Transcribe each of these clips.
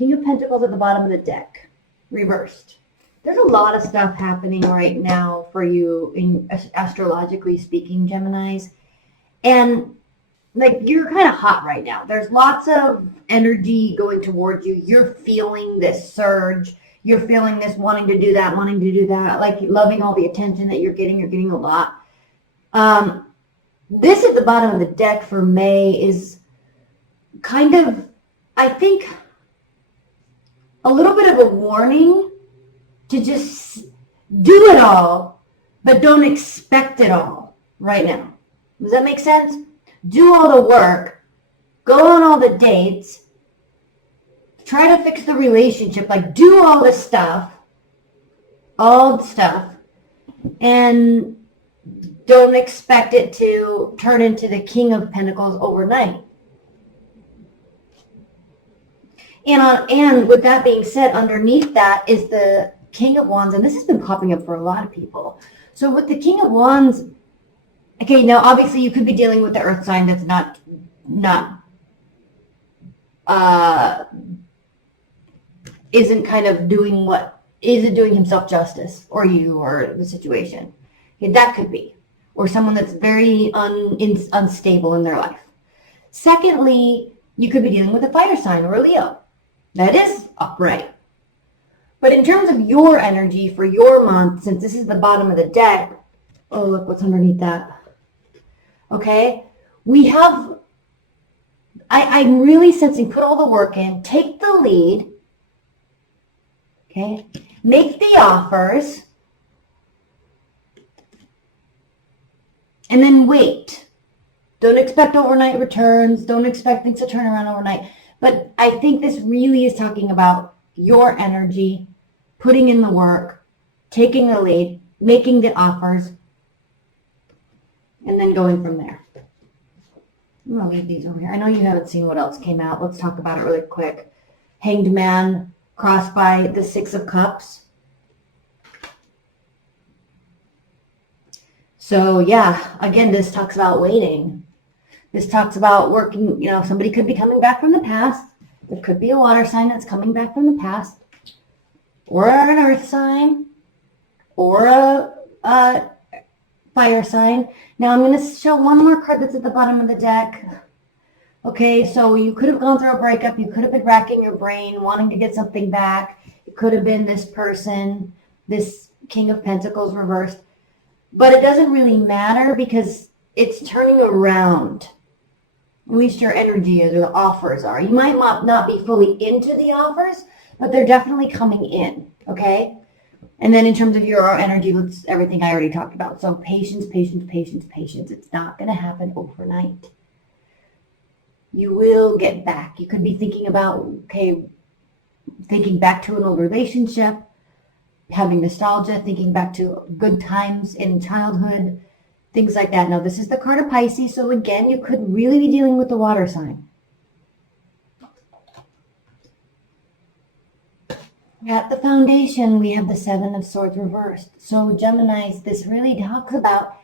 King of Pentacles at the bottom of the deck, reversed. There's a lot of stuff happening right now for you, in astrologically speaking, Geminis. And like, you're kind of hot right now. There's lots of energy going towards you. You're feeling this surge. You're feeling this wanting to do that, like loving all the attention that you're getting. You're getting a lot. This at the bottom of the deck for May is kind of, I think, a little bit of a warning to just do it all, but don't expect it all right now. Does that make sense? Do all the work, go on all the dates, try to fix the relationship, like do all the stuff, and don't expect it to turn into the King of Pentacles overnight. And with that being said, underneath that is the King of Wands, and this has been popping up for a lot of people. So with the King of Wands, okay, now obviously you could be dealing with the earth sign that's not isn't kind of doing isn't doing himself justice, or you, or the situation. Okay, that could be. Or someone that's very unstable in their life. Secondly, you could be dealing with a fire sign or a Leo. That is upright. But in terms of your energy for your month, since this is the bottom of the deck, oh, look what's underneath that. Okay, we have, I'm really sensing, put all the work in, take the lead, okay, make the offers, and then wait. Don't expect overnight returns. Don't expect things to turn around overnight. But I think this really is talking about your energy, putting in the work, taking the lead, making the offers, and then going from there. I'm going to leave these over here. I know you haven't seen what else came out. Let's talk about it really quick. Hanged Man crossed by the Six of Cups. So yeah, again, this talks about waiting. This talks about working, somebody could be coming back from the past. There could be a water sign that's coming back from the past. Or an earth sign. Or a fire sign. Now I'm going to show one more card that's at the bottom of the deck. Okay, so you could have gone through a breakup. You could have been racking your brain, wanting to get something back. It could have been this person, this King of Pentacles reversed. But it doesn't really matter because it's turning around. At least your energy is, or the offers are. You might not be fully into the offers, but they're definitely coming in, okay? And then in terms of your energy, that's everything I already talked about. So patience, patience, patience, patience. It's not going to happen overnight. You will get back. You could be thinking about, thinking back to an old relationship, having nostalgia, thinking back to good times in childhood, things like that. Now, this is the card of Pisces, so again, you could really be dealing with the water sign. At the foundation, we have the Seven of Swords reversed. So, Geminis, this really talks about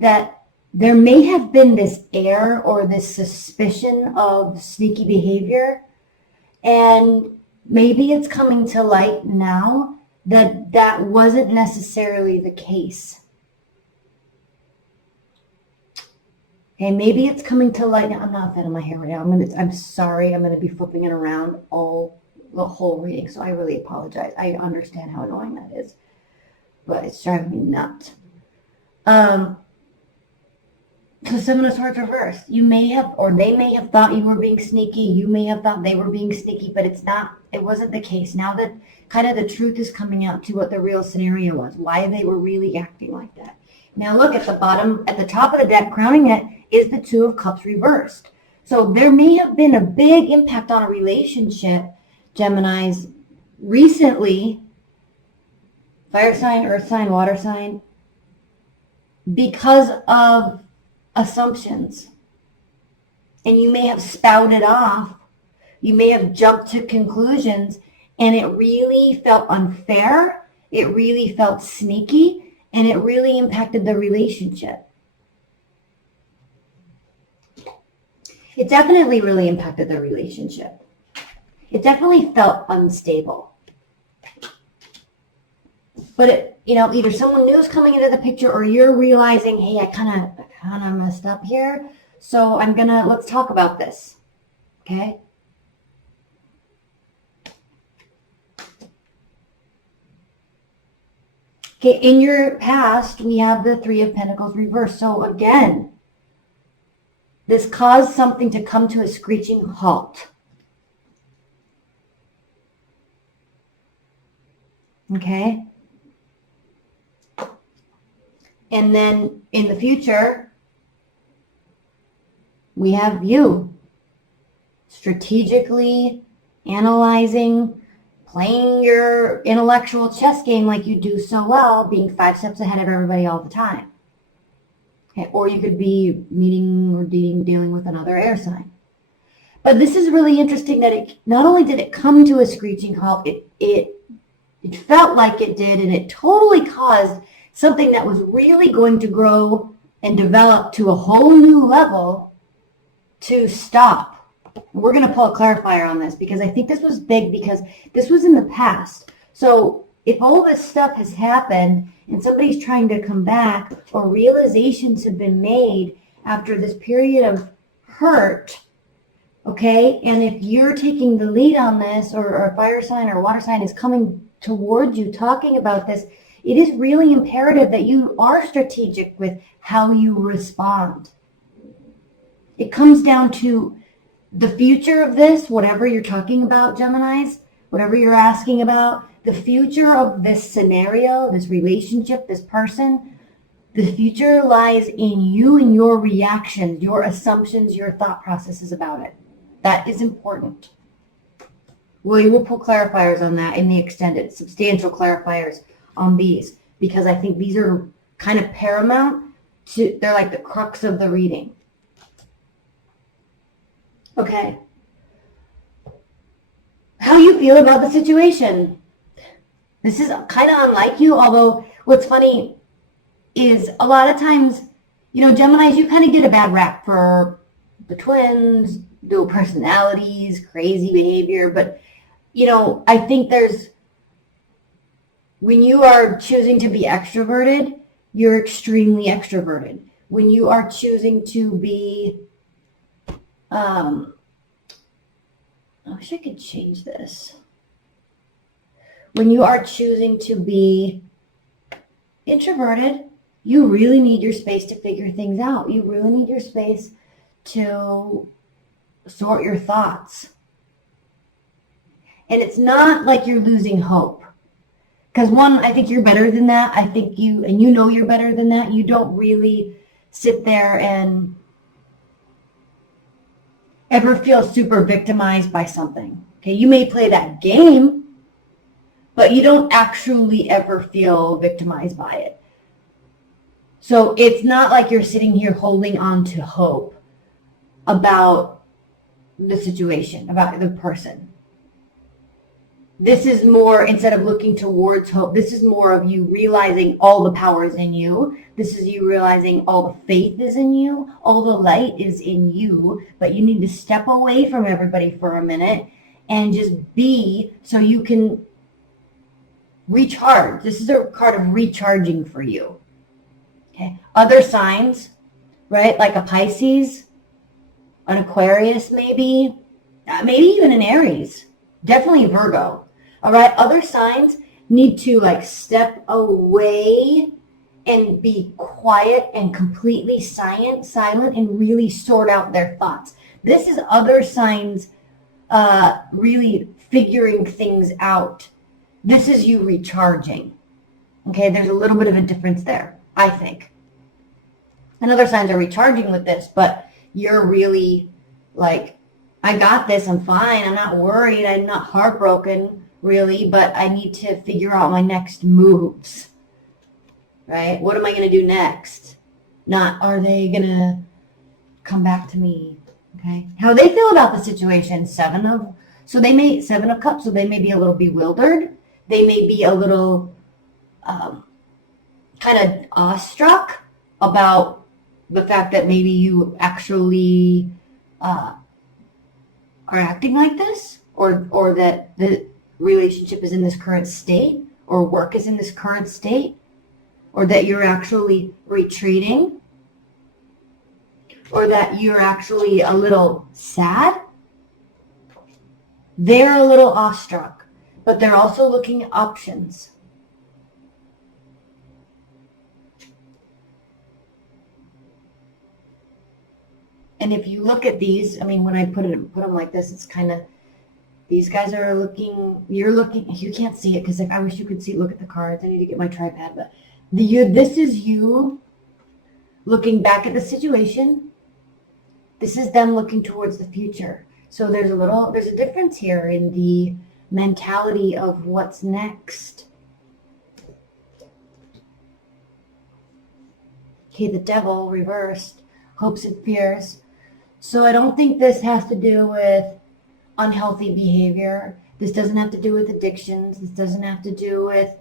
that there may have been this air or this suspicion of sneaky behavior, and maybe it's coming to light now that that wasn't necessarily the case. Okay, maybe it's coming to light now. I'm not a fan of my hair right now. I'm sorry. I'm going to be flipping it around the whole reading, so I really apologize. I understand how annoying that is, but it's driving me nuts. So Seven of Swords reversed. You may have, or they may have thought you were being sneaky. You may have thought they were being sneaky, but it wasn't the case. Now that kind of the truth is coming out to what the real scenario was, why they were really acting like that. Now look at the bottom, at the top of the deck, crowning it is the Two of Cups reversed. So there may have been a big impact on a relationship, Geminis, recently, fire sign, earth sign, water sign, because of assumptions. And you may have spouted off, you may have jumped to conclusions, and it really felt unfair, it really felt sneaky, and it really impacted the relationship. It definitely really impacted the relationship. it definitely felt unstable. But it, you know, either someone new is coming into the picture or you're realizing, hey, I kind of messed up here. So let's talk about this. Okay? Okay, in your past, we have the Three of Pentacles reversed. So again, this caused something to come to a screeching halt. Okay? And then in the future, we have you strategically analyzing, playing your intellectual chess game like you do so well, being 5 steps ahead of everybody all the time. Okay, or you could be meeting or dealing with another air sign. But this is really interesting that it not only did it come to a screeching halt, it felt like it did, and it totally caused something that was really going to grow and develop to a whole new level to stop. We're going to pull a clarifier on this because I think this was big because this was in the past. So if all this stuff has happened and somebody's trying to come back or realizations have been made after this period of hurt, okay, and if you're taking the lead on this or a fire sign or water sign is coming towards you talking about this, it is really imperative that you are strategic with how you respond. It comes down to the future of this, whatever you're talking about, Geminis, whatever you're asking about, the future of this scenario, this relationship, this person, the future lies in you and your reactions, your assumptions, your thought processes about it. That is important. We will pull clarifiers on that in the extended, substantial clarifiers on these, because I think these are kind of paramount to, they're like the crux of the reading. Okay. How you feel about the situation? This is kind of unlike you, although what's funny is a lot of times, you know, Geminis, you kind of get a bad rap for the twins, dual personalities, crazy behavior, but, you know, I think when you are choosing to be extroverted, you're extremely extroverted. When you are choosing to be, I wish I could change this. When you are choosing to be introverted, you really need your space to figure things out. You really need your space to sort your thoughts. And it's not like you're losing hope. Because one, I think you're better than that. I think you know you're better than that. You don't really sit there and ever feel super victimized by something. Okay, you may play that game, but you don't actually ever feel victimized by it. So it's not like you're sitting here holding on to hope about the situation, about the person. This is more, instead of looking towards hope, this is more of you realizing all the power is in you. This is you realizing all the faith is in you. All the light is in you. But you need to step away from everybody for a minute and just be so you can recharge. This is a card of recharging for you. Okay. Other signs, right? Like a Pisces, an Aquarius maybe even an Aries. Definitely Virgo. All right. Other signs need to like step away and be quiet and completely silent and really sort out their thoughts. This is other signs really figuring things out. This is you recharging. Okay. There's a little bit of a difference there, I think. And other signs are recharging with this, but you're really like, I got this, I'm fine, I'm not worried, I'm not heartbroken, really, but I need to figure out my next moves, right? What am I going to do next? Not, are they going to come back to me, okay? How they feel about the situation, Seven of Cups, so they may be a little bewildered. They may be a little kind of awestruck about the fact that maybe you actually are acting like this. or that the relationship is in this current state, or work is in this current state, or that you're actually retreating, or that you're actually a little sad. They're a little awestruck, but they're also looking at options. And if you look at these, I mean, when I put them like this, it's kind of, these guys are looking, you're looking, you can't see it because I wish you could see, look at the cards. I need to get my tripod, but this is you looking back at the situation. This is them looking towards the future. So there's a difference here in the mentality of what's next. Okay, the devil reversed, hopes and fears. So I don't think this has to do with unhealthy behavior. This doesn't have to do with addictions. This doesn't have to do with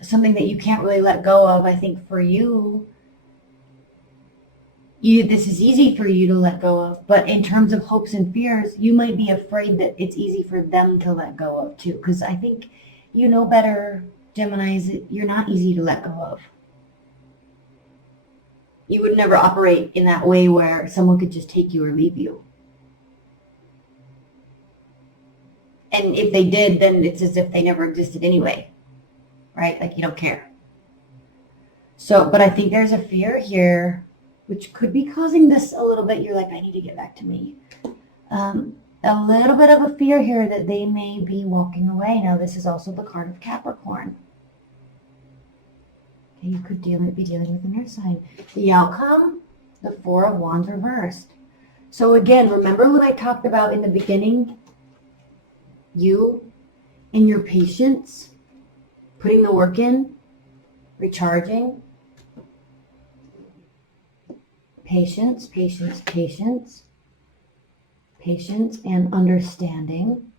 something that you can't really let go of. I think for you, this is easy for you to let go of. But in terms of hopes and fears, you might be afraid that it's easy for them to let go of too. Because I think you know better, Geminis, you're not easy to let go of. You would never operate in that way where someone could just take you or leave you. And if they did, then it's as if they never existed anyway, right? Like you don't care. So, but I think there's a fear here, which could be causing this a little bit. You're like, I need to get back to me. A little bit of a fear here that they may be walking away. Now, this is also the card of Capricorn. Okay, you could be dealing with an air sign. The outcome, the Four of Wands reversed. So again, remember what I talked about in the beginning? You, in your patience, putting the work in, recharging. Patience, patience, patience. Patience and understanding.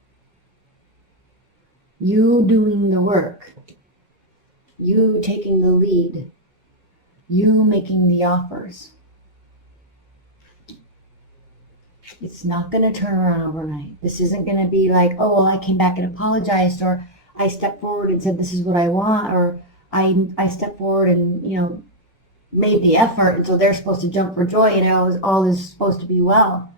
You doing the work. You taking the lead. You making the offers. It's not going to turn around overnight. This isn't going to be like, oh, well, I came back and apologized, or I stepped forward and said, this is what I want, or I stepped forward and, made the effort, and so they're supposed to jump for joy, all is supposed to be well.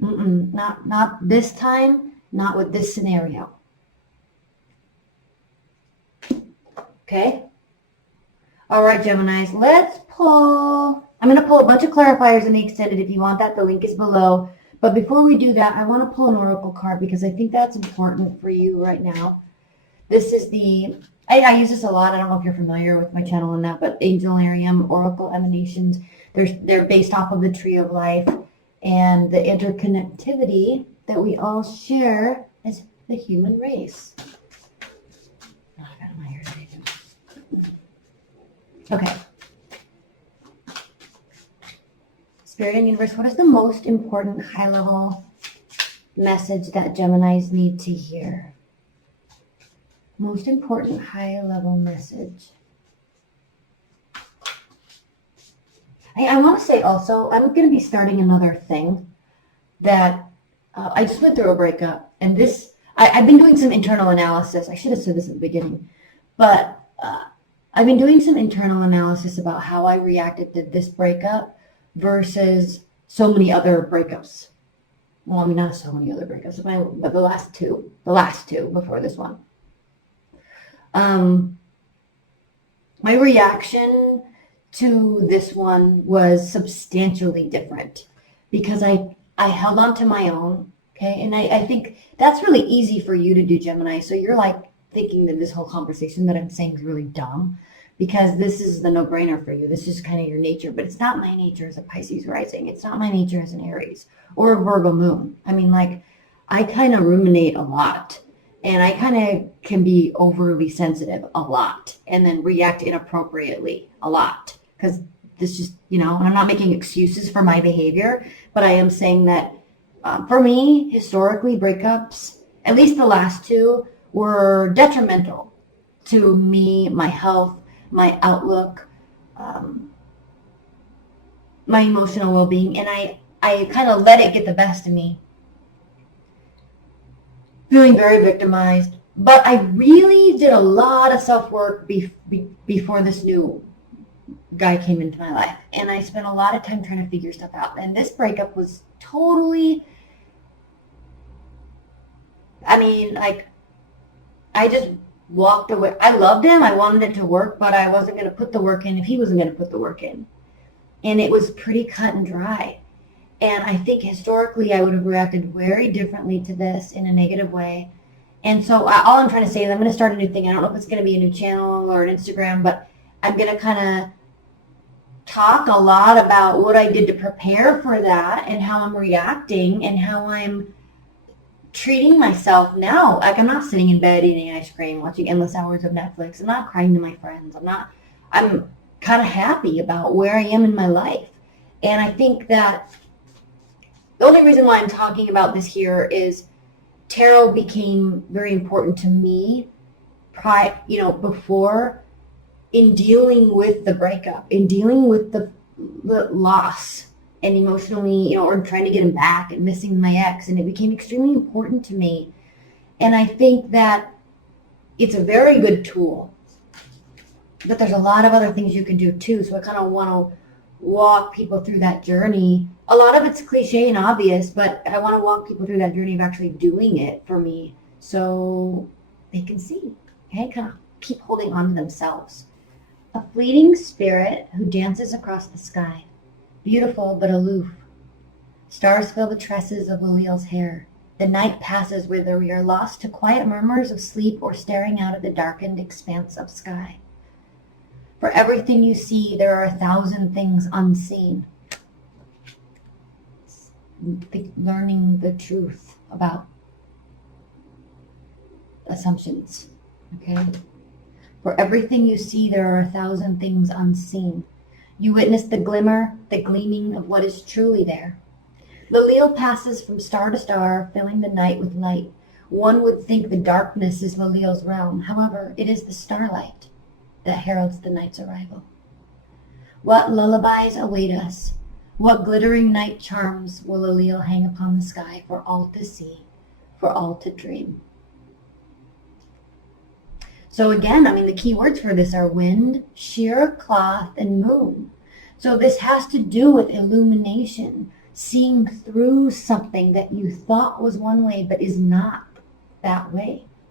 Not this time, not with this scenario. Okay? All right, Geminis, let's pull. I'm going to pull a bunch of clarifiers in the extended. If you want that, the link is below. But before we do that, I want to pull an oracle card because I think that's important for you right now. This is I use this a lot. I don't know if you're familiar with my channel and that, but Angelarium, Oracle Emanations, they're based off of the Tree of Life and the interconnectivity that we all share as the human race. Oh, I got my ears. Okay. Spirit and Universe, what is the most important high-level message that Geminis need to hear? Most important high-level message. I want to say also, I'm going to be starting another thing that I just went through a breakup. And this, I've been doing some internal analysis. I should have said this at the beginning. But I've been doing some internal analysis about how I reacted to this breakup versus so many other breakups. Well, I mean, not so many other breakups, but the last two before this one. My reaction to this one was substantially different because I held on to my own, okay? And I think that's really easy for you to do, Gemini. So you're like thinking that this whole conversation that I'm saying is really dumb because this is the no-brainer for you. This is kind of your nature, but it's not my nature as a Pisces rising. It's not my nature as an Aries or a Virgo moon. I mean, like, I kind of ruminate a lot. And I kind of can be overly sensitive a lot and then react inappropriately a lot. Because this just, and I'm not making excuses for my behavior, but I am saying that for me, historically, breakups, at least the last two, were detrimental to me, my health, my outlook, my emotional well-being. And I kind of let it get the best of me. feeling very victimized. But I really did a lot of self-work before this new guy came into my life. And I spent a lot of time trying to figure stuff out. And this breakup was totally, I mean, like, I just walked away. I loved him. I wanted it to work, but I wasn't going to put the work in if he wasn't going to put the work in. And it was pretty cut and dry. And I think historically I would have reacted very differently to this in a negative way. And so all I'm trying to say is I'm going to start a new thing. I don't know if it's going to be a new channel or an Instagram, but I'm going to kind of talk a lot about what I did to prepare for that and how I'm reacting and how I'm treating myself now. Like, I'm not sitting in bed eating ice cream, watching endless hours of Netflix. I'm not crying to my friends. I'm kind of happy about where I am in my life. And I think that the only reason why I'm talking about this here is tarot became very important to me before, in dealing with the breakup, in dealing with the loss and emotionally, or trying to get him back and missing my ex. And it became extremely important to me. And I think that it's a very good tool, but there's a lot of other things you can do too. So I kind of want to walk people through that journey. A lot of it's cliche and obvious, but I want to walk people through that journey of actually doing it for me so they can see. Okay, kind of keep holding on to themselves. A fleeting spirit who dances across the sky, beautiful but aloof. Stars fill the tresses of Liliel's hair. The night passes whether we are lost to quiet murmurs of sleep or staring out at the darkened expanse of sky. For everything you see, there are 1,000 things unseen. Learning the truth about assumptions, okay? For everything you see, there are 1,000 things unseen. You witness the glimmer, the gleaming of what is truly there. Liliel passes from star to star, filling the night with light. One would think the darkness is Liliel's realm. However, it is the starlight that heralds the night's arrival. What lullabies await us? What glittering night charms will Liliel hang upon the sky for all to see, for all to dream? So again, the key words for this are wind, sheer cloth, and moon. So this has to do with illumination, seeing through something that you thought was one way but is not that way.